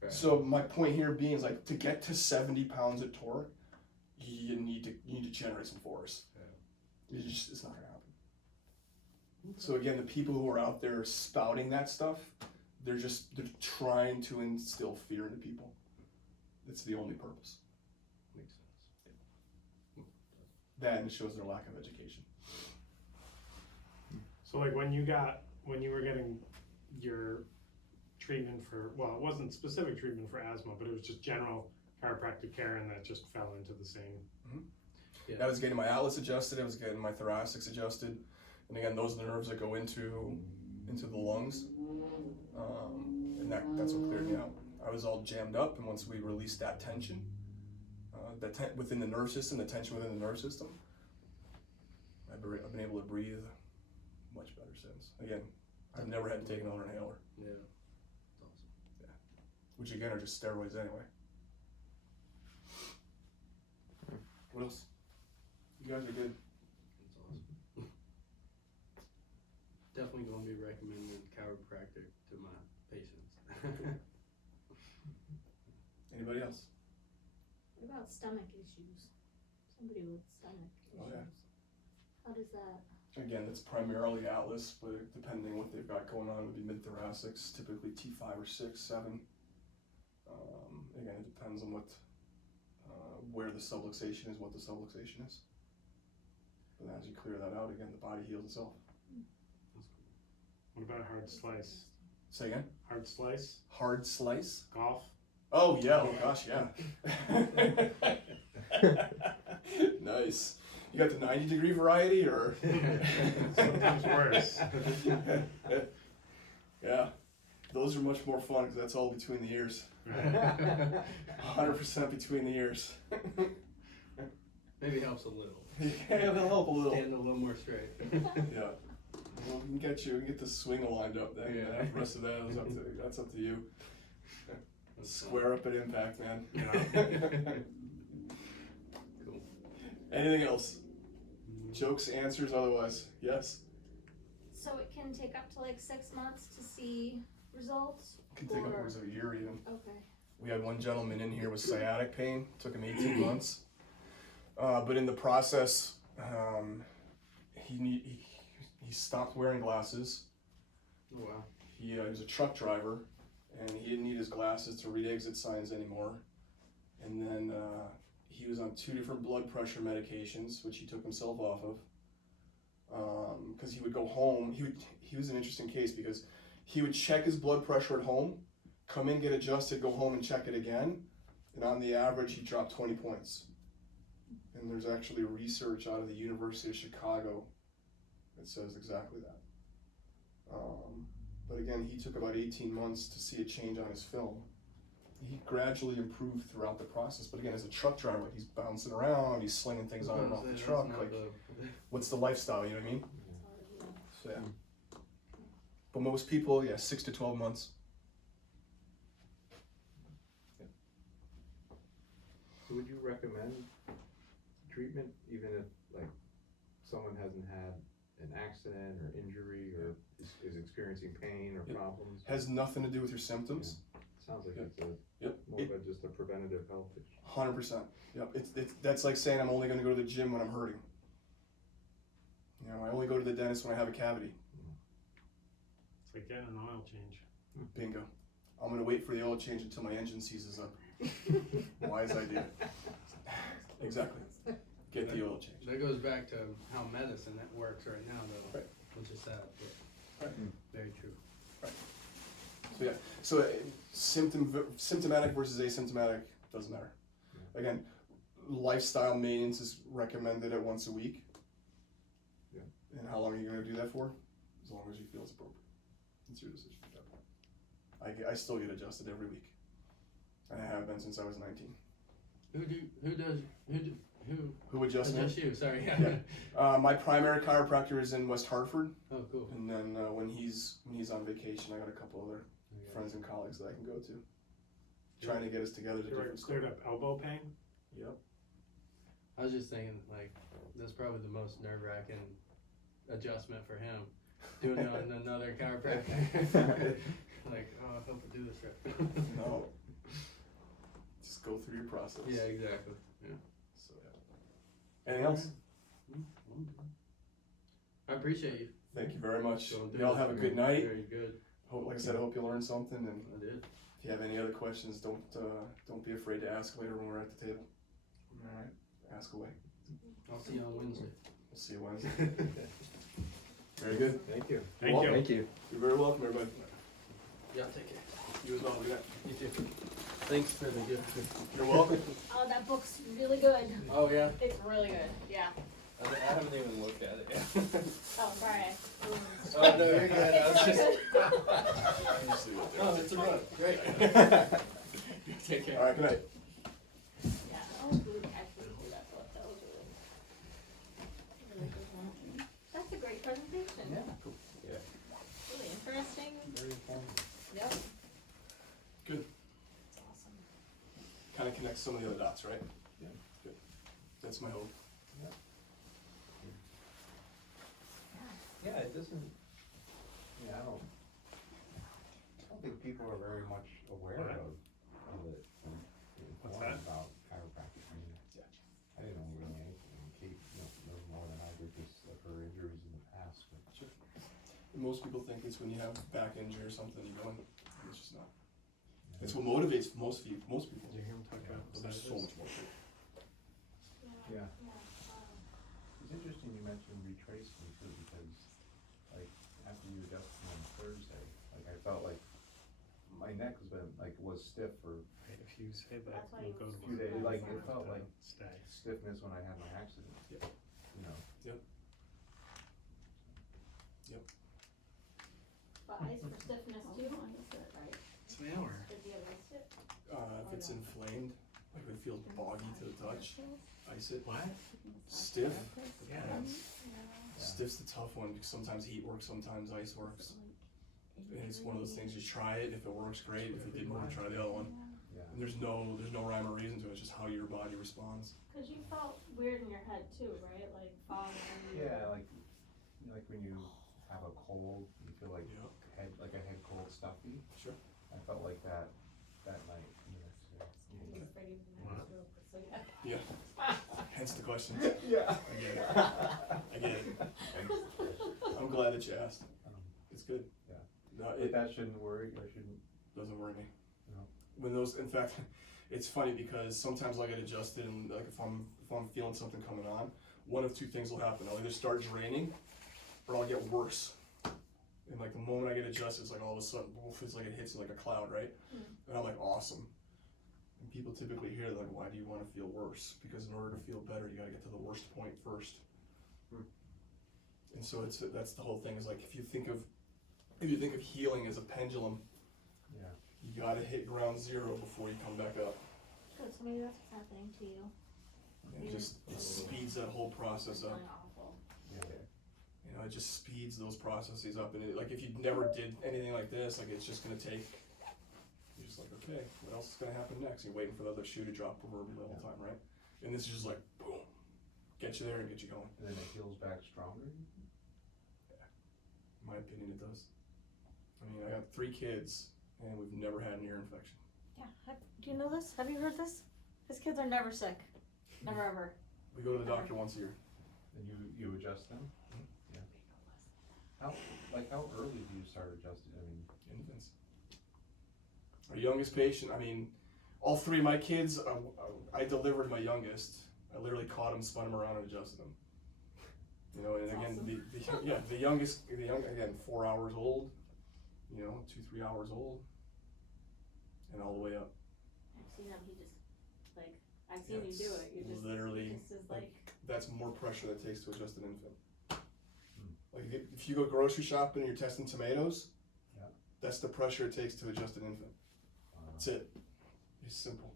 Right. So my point here being is like to get to 70 pounds at torque, you need to generate some force. Yeah. It's not gonna happen. So again, the people who are out there spouting that stuff, they're trying to instill fear into people. That's the only purpose. Makes sense. That and it shows their lack of education. So like when you were getting your treatment for, well, it wasn't specific treatment for asthma, but it was just general chiropractic care, and that just fell into the same. Yeah. I was getting my atlas adjusted, I was getting my thoracics adjusted, and again, those are the nerves that go into the lungs, and that's what cleared me out. I was all jammed up, and once we released that tension, within the nerve system, the tension within the nerve system, I've been able to breathe much better since. Again, I've never had to take another inhaler, Yeah. That's awesome. which again are just steroids anyway. What else? You guys are good. That's awesome. Definitely gonna be recommending chiropractic to my patients. Anybody else? What about stomach issues? Somebody with stomach issues. Oh, yeah. How does that? Again, it's primarily atlas, but depending what they've got going on, it would be mid-thoracics, typically T5 or 6, 7. Again, it depends on where the subluxation is, what the subluxation is. But as you clear that out, again, the body heals itself. What about hard slice? Say again? Hard slice? Hard slice? Golf? Oh, yeah, oh gosh, yeah. Nice. You got the 90-degree variety, or? Sometimes worse. Yeah, those are much more fun because that's all between the ears. 100% between the ears. Maybe helps a little. Yeah, that'll help a little. Stand a little more straight. Yeah. Well, we can get the swing lined up then. Yeah. The rest of that is that's up to you. That's Square up at impact, man. Cool. Anything else? Jokes, answers, otherwise? Yes? So it can take up to like 6 months to see results? It can take Or- upwards of a year even. Okay. We had one gentleman in here with sciatic pain. Took him 18 months. But in the process, he stopped wearing glasses. Oh, wow. He was a truck driver, and he didn't need his glasses to read exit signs anymore. And then he was on 2 different blood pressure medications, which he took himself off of. Because he would go home. He was an interesting case because he would check his blood pressure at home, come in, get adjusted, go home and check it again. And on the average, he dropped 20 points. And there's actually research out of the University of Chicago that says exactly that. But again, he took about 18 months to see a change on his film. He gradually improved throughout the process, but again, as a truck driver, like, he's bouncing around, he's slinging things on and off the That's truck. not Like, the- what's the lifestyle? You know what I mean? It's hard, yeah. So yeah. But most people, 6 to 12 months. So would you recommend treatment even if like someone hasn't had an accident or injury or is experiencing pain or Yep. problems? Has nothing to do with your symptoms. Sounds like Yep. it's a Yep. more of a, just a preventative health issue. 100%. Yep. That's like saying I'm only going to go to the gym when I'm hurting. You know, I only go to the dentist when I have a cavity. It's like getting an oil change. Bingo. I'm going to wait for the oil change until my engine seizes up. Wise idea. Exactly. Get the oil change. That goes back to how medicine that works right now, though, Right. which is sad. But Right. very true. So yeah, so symptomatic versus asymptomatic doesn't matter. Again, lifestyle maintenance is recommended at once a week. Yeah. And how long are you going to do that for? As long as you feel it's appropriate. It's your decision at that point. I still get adjusted every week, and I have been since I was 19. Who adjusts me? Just you? Sorry. Yeah. Yeah. My primary chiropractor is in West Hartford, Oh, cool. and then when he's on vacation, I got a couple other friends and colleagues that I can go to. Trying to get us together to You different cleared stuff. up elbow pain? Yep. I was just thinking, like, that's probably the most nerve-wracking adjustment for him, doing it on another chiropractor. Like, oh, I hope I do this right. No. Just go through your process. Yeah, exactly. Yeah. So yeah. Anything else? I appreciate you. Thank you very much. Don't do Y'all it have a for good me. night. Very good. Hope, like I said, I hope you learned something. And I did. if you have any other questions, don't be afraid to ask later when we're at the table. All right, ask away. I'll see you on Wednesday. We'll see you Wednesday. Very good. Thank you. Thank you. Thank you. You're very welcome, everybody. Yeah, take care. You as well. We got. You too. Thanks for the gift. You're welcome. Oh, that book's really good. Oh, yeah? It's really good, yeah. I haven't even looked at it yet. Oh, sorry. Oh, no, you're good. I was just. You see what Oh, it's a book. Great. Take care. All right. Good night. Yeah, that was really, actually, that book, that was really good one. That's a great presentation. Yeah. Cool. Really interesting. Very informative. Yep. Good. It's awesome. Kind of connects some of the other dots, right? Yeah. Good. That's my hope. Yeah, it doesn't, I don't think people are very much aware What? of it. And What's informed that? about chiropractic. I mean, I didn't know really anything, and Kate knows more than I did, just of her injuries in the past, but. Sure. Most people think it's when you have back injury or something you go in. It's just not. It's what motivates most people. Did you hear him talk about But there's so much more. to it. Yeah. It's interesting you mentioned retracement too, because like after you adjusted me on Thursday, like I felt like my neck was stiff for Right, if you say that, That's why you'll you go to a few work. days, like it You have felt to like stay. stiffness when I had my accident. Yeah. You know. But ice for stiffness too, right? It's an hour. Did you ever ice it? If it's inflamed, like if it feels boggy to the touch, ice it. What? Stiff. Yeah. Stiff's the tough one because sometimes heat works, sometimes ice works. And it's one of those things. You try it. If it works, great. If it didn't work, try the other one. Yeah. And there's no rhyme or reason to it. It's just how your body responds. Cause you felt weird in your head too, right? Like falling. Yeah, like when you have a cold, you feel like Yeah. a head cold stuffy. Sure. I felt like that night. He was ready for my What? stroke, so yeah. Yeah. Hence the question. Yeah. I get it. I get it. I'm glad that you asked. It's good. Yeah. No, But it that shouldn't worry, or shouldn't. doesn't worry me. No. When those, in fact, it's funny because sometimes I'll get adjusted and like if I'm feeling something coming on, one of two things will happen. I'll either start draining or I'll get worse. And like the moment I get adjusted, it's like all of a sudden, woof, it's like it hits like a cloud, right? And I'm like, awesome. And people typically hear like, why do you want to feel worse? Because in order to feel better, you got to get to the worst point first. And so that's the whole thing is like if you think of healing as a pendulum, Yeah. you got to hit ground zero before you come back up. Good, so maybe that's what's happening to you. And it speeds that whole process up. Feeling awful. Yeah. You know, it just speeds those processes up. And it, like if you never did anything like this, like it's just gonna take. You're just like, okay, what else is gonna happen next? You're waiting for the other shoe to drop proverbially the whole time, right? And this is just like, boom, get you there and get you going. And then it heals back stronger. In my opinion, it does. I mean, I got 3 kids, and we've never had an ear infection. Yeah, do you know this? Have you heard this? His kids are never sick. Never ever. We go to the doctor once a year. And you adjust them. Yeah. How early do you start adjusting? I mean. Infants. Our youngest patient, I mean, all 3 of my kids, I delivered my youngest. I literally caught him, spun him around, and adjusted him. You know, and again, the youngest, again, 4 hours old, you know, 2-3 hours old, and all the way up. I've seen him, he just, like, I've seen you do it, you just, Literally, this is like, that's more pressure that it takes to adjust an infant. Like if you go grocery shopping and you're testing tomatoes, Yeah. that's the pressure it takes to adjust an infant. That's it. It's simple.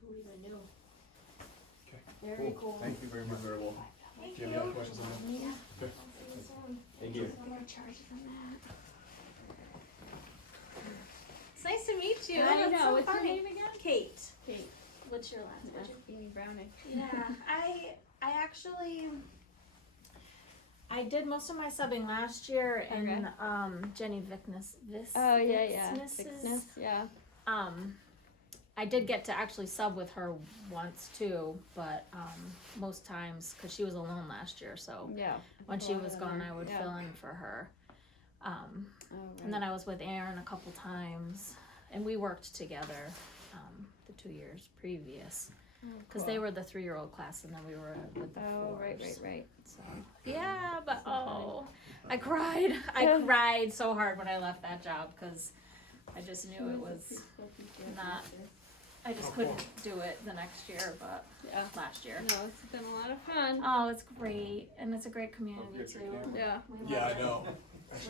who even knew? Okay. Very cool. Thank you very You're much. very welcome. Thank Do you have any other questions on that? Yeah. Okay. I'll see you soon. Thank you. I'm gonna charge you from that. So nice to meet you. I That's know. so What's your funny. name again? Kate. Kate. What's your last name? Amy Browning. Yeah, I actually I did most of my subbing last year in Jenny Vickness. Oh yeah. Vickness's. Yeah. I did get to actually sub with her once too, but most times because she was alone last year, so Yeah. when she was gone, I would fill in for her. And then I was with Aaron a couple times, and we worked together the 2 years previous because they were the 3-year-old class, and then we were with the fours. Right. So yeah, but I cried. I cried so hard when I left that job because I just knew it was not. I just couldn't do it the next year, but last year. No, it's been a lot of fun. Oh, it's great, and it's a great community Get your too. camera. Yeah. We Yeah, love I it. know.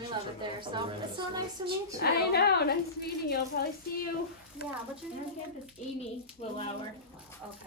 We love it there. So it's so nice to meet you. I know. Nice meeting you. I'll probably see you Yeah, what's your on name again? campus. Amy Lillauer. Okay.